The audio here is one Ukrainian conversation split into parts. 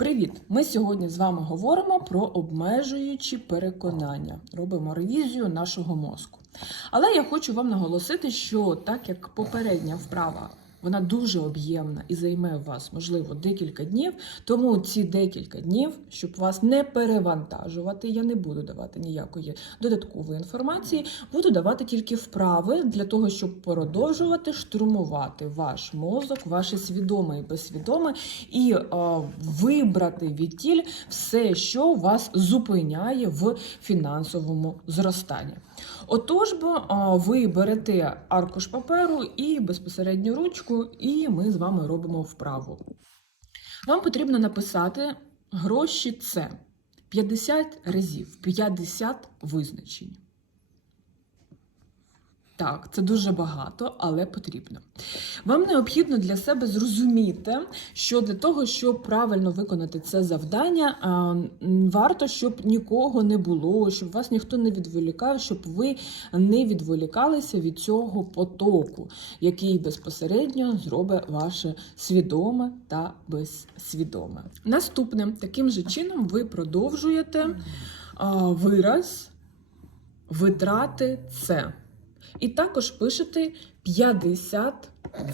Привіт! Ми сьогодні з вами говоримо про обмежуючі переконання. Робимо ревізію нашого мозку. Але я хочу вам наголосити, що так як попередня вправа. Вона дуже об'ємна і займе вас, можливо, декілька днів. Тому ці декілька днів, щоб вас не перевантажувати, я не буду давати ніякої додаткової інформації, буду давати тільки вправи для того, щоб продовжувати штурмувати ваш мозок, ваше свідоме і безсвідоме, і е, вибрати відтіль все, що вас зупиняє в фінансовому зростанні. Отож, бо ви берете аркуш паперу і безпосередню ручку, і ми з вами робимо вправу. Вам потрібно написати гроші це 50 разів, 50 визначень. Так, це дуже багато, але потрібно. Вам необхідно для себе зрозуміти, що для того, щоб правильно виконати це завдання, варто, щоб нікого не було, щоб вас ніхто не відволікав, щоб ви не відволікалися від цього потоку, який безпосередньо зробить ваше свідоме та безсвідоме. Наступним таким же чином ви продовжуєте вираз витрати це. І також пишете 50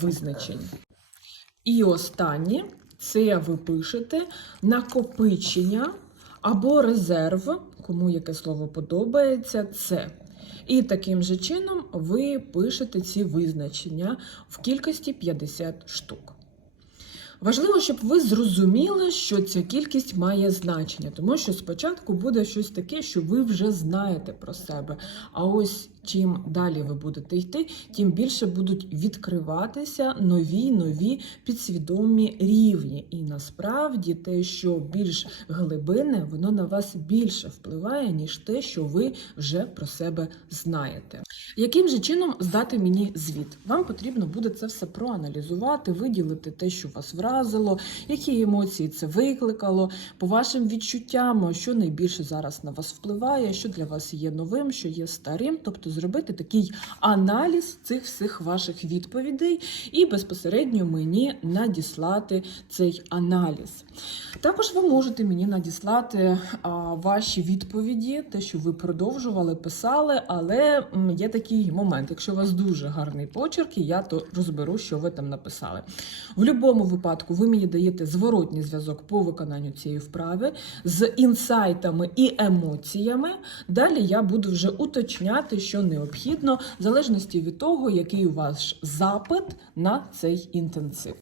визначень. І останнє це ви пишете накопичення або резерв, кому яке слово подобається, це. І таким же чином ви пишете ці визначення в кількості 50 штук. Важливо, щоб ви зрозуміли, що ця кількість має значення, тому що спочатку буде щось таке, що ви вже знаєте про себе. А ось чим далі ви будете йти, тим більше будуть відкриватися нові нові підсвідомі рівні. І насправді те, що більш глибинне, воно на вас більше впливає, ніж те, що ви вже про себе знаєте. Яким же чином здати мені звіт? Вам потрібно буде це все проаналізувати, виділити те, що вас вразило, які емоції це викликало, по вашим відчуттям, що найбільше зараз на вас впливає, що для вас є новим, що є старим, тобто зробити такий аналіз цих всіх ваших відповідей і безпосередньо мені надіслати цей аналіз. Також ви можете мені надіслати ваші відповіді, те, що ви продовжували, писали, але є такий момент. Якщо у вас дуже гарний почерк, і я то розберу, що ви там написали. В будь-якому випадку ви мені даєте зворотній зв'язок по виконанню цієї вправи з інсайтами і емоціями. Далі я буду вже уточняти, що необхідно, в залежності від того, який у вас запит на цей інтенсив.